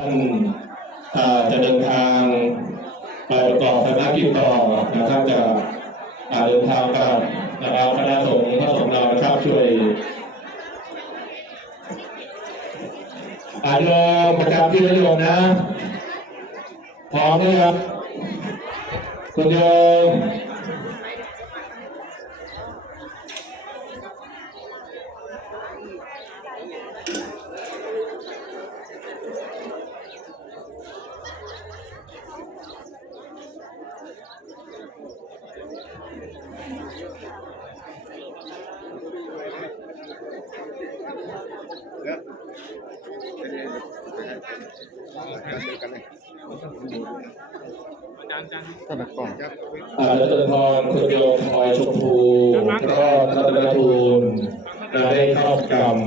ท่านจะเดินทางไปประกอบภารกิจต่อนะครับจะเดินทางกับนะครับคณะสงฆ์พระสงฆ์เรานะครับช่วยอาโยมประจำที่ระโยมนะพร้อมไหมครับคุณโยม ท่านประกอบครับอาจารย์พรคุณโยมพลอยชมพูแล้วก็รัตนทูลได้เข้ากรรม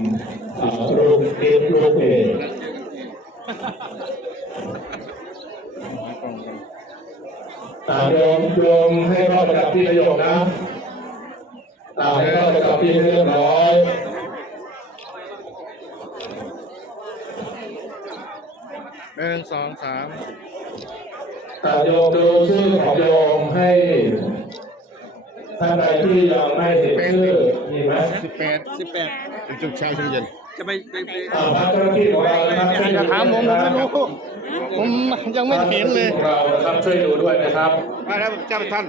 รูปเทปรูปเอจ อ่าโยมโยมให้เข้าประจำที่ประโยชน์นะอ่าให้เข้าประจำที่ให้เรียบร้อยหนึ่งสองสามอ่าโยมดูชื่อของโยมให้ท่านใดที่ยังไม่เห็นชื่อมีไหมสิบแปดสิบแปด เป็นจุดเช้าช่วงเย็น จะไปไปไปอ่าพระเจ้าหน้าที่ของเรานะครับช่วยอย่าถามผมผมไม่รู้ ผมยังไม่เห็นเลยเรานะครับช่วยดูด้วยนะครับ มาแล้วเจ้าท่าน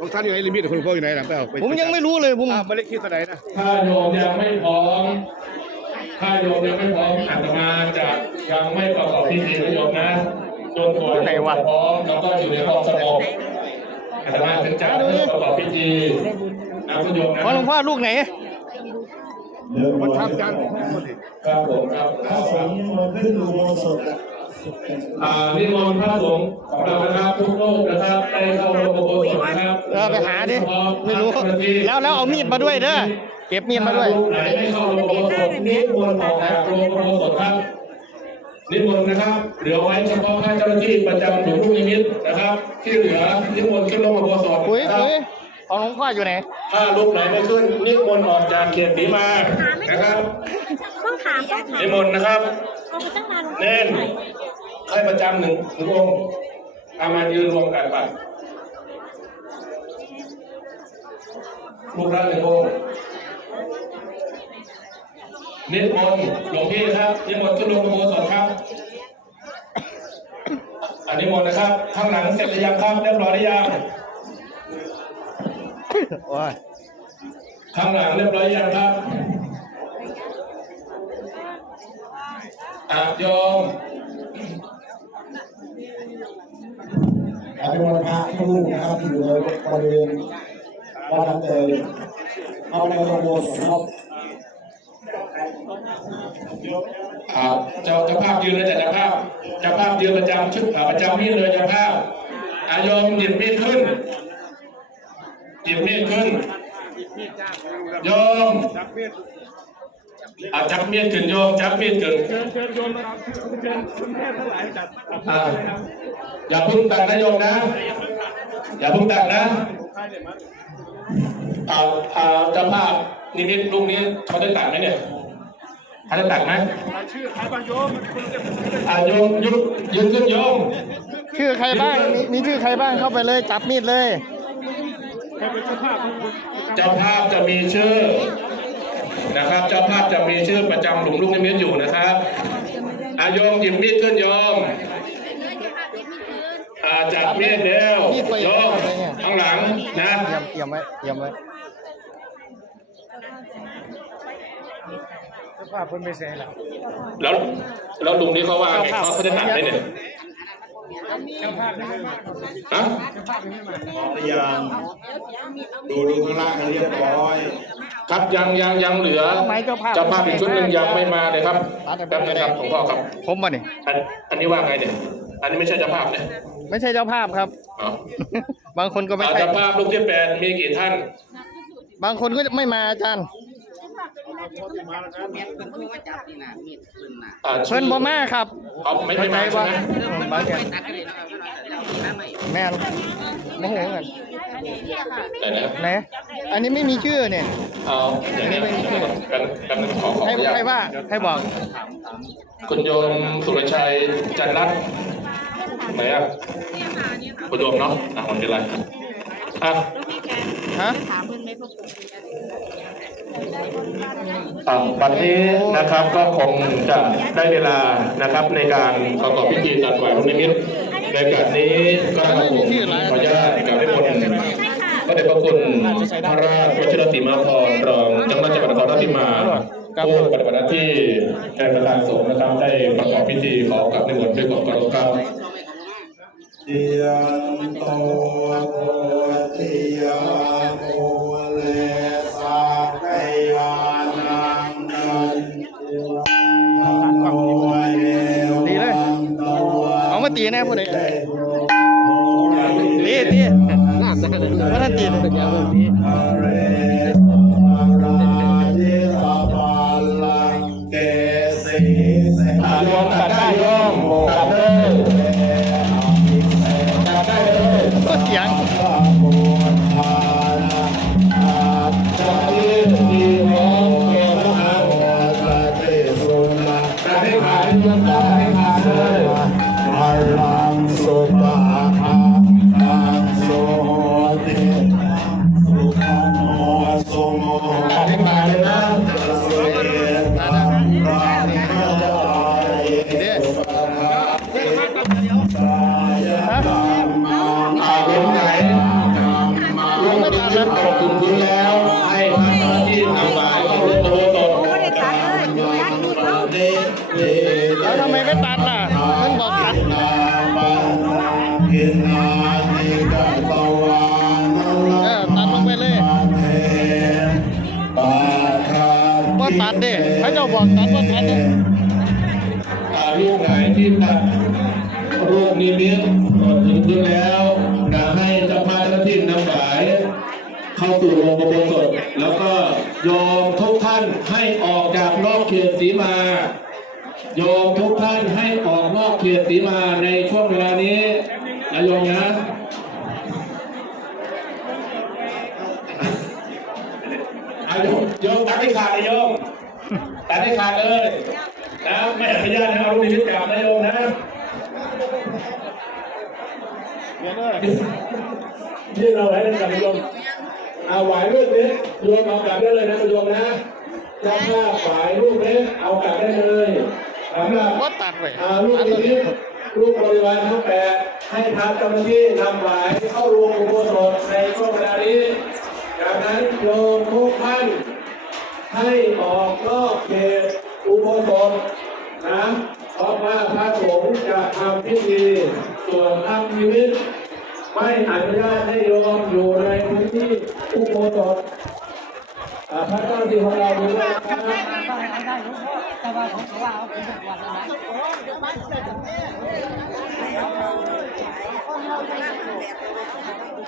ของท่านอยู่ไหนลิมิตคุณพ่ออยู่ไหนหลังไปเอาไปผมยังไม่รู้เลยผม อ่าไม่ได้คิดตัวไหนนะ ถ้าโยมยังไม่พร้อม ถ้าโยมยังไม่พร้อมอาตมาจะยังไม่ประกอบพิธีนะโยมนะจนกว่าโยมจะพร้อมแล้วก็อยู่ในห้องสงบอาตมาถึงจะเริ่มประกอบพิธีนะคุณโยมนะ ขอหลวงพ่อลูกไหน มันทำจังครับผมครับพระสงฆ์มาขึ้นอุโบสถอะอ่านิมนต์พระสงฆ์ของเรานะครับทุกรูปนะครับได้เข้าร่วมอุโบสถนะครับเออไปหาดิไม่รู้แล้วแล้วเอามีดมาด้วยเด้อเก็บมีดมาด้วยไหนไม่เข้าร่วมอุโบสถนิมนต์ออกจากโรงอุโบสถครับนิมนต์นะครับเหลือไว้เฉพาะให้เจ้าหน้าที่ประจำหลวงลูกนิมิตนะครับ ที่เหลือนิมนต์ขึ้นลงอุโบสถอุ้ยนะครับอุ้ย ของหลวงพ่ออยู่ไหน ถ้ารูปไหนไม่ขึ้นนิมนต์ออกจากเขตสีมานะครับ ต้องถามต้องถามนิมนต์นะครับเอาไปตั้งนานลงแน่นให้ประจำหนึ่งหนึ่งองค์เอามายืนรวมกันไปลูกละหนึ่งองค์นิมนต์หลวงพี่ครับนิมนต์ขึ้นลงอุโบสถครับอันนิมนต์นะครับ ข้างหลังเสร็จหรือยังครับเรียบร้อยหรือยัง โอ้ยข้างหลังเรียบร้อยหรือยังครับอาโยมอภิวัตพระทุกรูปนะครับที่อยู่ในบริเวณวัดน้ำเตยเข้าในอุโบสถครับอ่าเจ้าเจ้าภาพยืนเลยจ้ะเจ้าภาพเจ้าภาพยืนประจำชุดอ่าประจำมีดเลยเจ้าภาพอายมหยิบมีดขึ้น หยิบมีดขึ้นโยมอาจับมีดขึ้นโยมจับมีดขึ้นเชิญเชิญโยมนะครับเชิญคุณแพทย์ทั้งหลายจับอย่าเพึ่งตัดนะโยมนะ อย่าเพึ่งตัดนะเอาเอาเจ้าภาพนิมิตลูกนี้เขาได้ตัดไหมเนี่ยเขาได้ตัดไหมอ่าโยมยืนยืนขึ้นโยมชื่อใครบ้างมีมีชื่อใครบ้างเข้าไปเลยจับมีดเลย เจ้าภาพจะมีชื่อนะครับ เจ้าภาพจะมีชื่อประจำหลุมลูกนิมิตอยู่นะครับอาโยมหยิบมีดขึ้นโยมอาจับมีดเร็วมีดไปโยมเอาไปเนี่ยข้างหลังนะเตรียมเตรียมไว้เตรียมไว้ภาพเพิ่นไม่แซงแล้วแล้วแล้วลุงนี้เขาว่าไงเขาเขาจะตัดได้เนี่ย ฮะพยายามดูดูข้างล่างให้เรียบร้อย ครับยังยังยังเหลือไม้เจ้าภาพเจ้าภาพอีกชุดหนึ่งยังไม่มาเลยครับแป๊บนึงครับหลวงพ่อครับผมมาเนี่ยอันอันนี้ว่าไงเนี่ย อันนี้ไม่ใช่เจ้าภาพเนี่ยไม่ใช่เจ้าภาพครับอ๋อบางคนก็ไม่อ่าใช่เจ้าภาพลูกที่แปดมีกี่ท่าน บางคนก็ไม่มาอาจารย์ เมียเพิ่นเพิ่งมาจับนี่นะมีดเพิ่นน่ะอ่าเพิ่นบ่มาครับ เอาไม่ไม่มาใช่ไหมเพิ่นบางไปแห่งตัดกันเลยนะครับเพิ่นเอาแต่แล้วนั่นไม่แม่นโมโหกันใครไหนนะไหนอันนี้ไม่มีชื่อเนี่ยเอาอย่างนี้กันกันขอขออให้นุญาตให้ว่าให้บอก คุณโยมสุรชัยจันทร์รัตน์ไหนอะคุณโยมเนาะอะมันเป็นไรอะฮะอะ วันนี้นะครับก็คงจะได้เวลานะครับในการประกอบพิธีตัดถวายพระนิมิตในโอกาสนี้ก็ขออนุญาตกราบนิมนพระเดชพระคุณพระราชวชิรศรีมาพรรองจังหวัดจังหวัดนครราชสีมาผู้ปฏิบัติหน้าที่แทนประธานสงฆ์นะครับได้ประกอบพิธีขอกราบนิมนด้วยความเคารพครับเตียนโต ตีแน่พูดเลยตีตีว่าถ้าตีเลยเรมาราจิรปัลลังเกสีเสอะโยมตัดได้โมตัดเลยตัดได้เลยก็เสียง เทกายธรรมาอ่าโยมไหนโยมไม่ตัดแล้วตกถึงพื้นแล้วให้ทำหน้าที่นำสายเข้ารูปตัวตนแล้วทำไมไม่ตัดล่ะมันบอกตัดกินนานิกาตวานุเออตัดลงไปเลยเทปาคาบ่ตัดเด้เขาเจะบอกตัดบ่ตัด นิมิตตกถึงพื้นแล้วนะให้เจ้าภาพหน้าที่นำสายเข้าสู่โรงพยาบาลสดแล้วก็โยมทุกท่านให้ออกจากนอกเขตสีมา โยมทุกท่านให้ออกนอกเขตสีมาในช่วงเวลานี้นะโยมนะอาโยมโยมตัดให้ขาดเลยโยมตัดให้ขาดเลยนะไม่อนุญาตให้เอาลูกนิมิตกลับนะโยมนะ ยื่นเอาไว้ในกลับโยมเอาไหวลูกนี้โยมเอากลับได้เลยนะโยมนะเจ้าภาพไหวลูกนี้เอากลับได้เลยสำหรับบ่ตัดเว้ยอาลูกตัดเลนี้ยลูกบริวารทั้งแปดให้ทางเจ้าหน้าที่นำหมายเข้าร่วมอุโบสถในช่วงเวลานี้ดังนั้นโยมทุกท่านให้ออกนอกเขตอุโบสถนะเพราะว่าพระสงฆ์จะทำพิธีส่วนทำนิมิต ไม่อนุญาตให้โยมอยู่ในพื้นที่อุโบสถพระเจ้าที่ของเราดูด้วยนะครับเ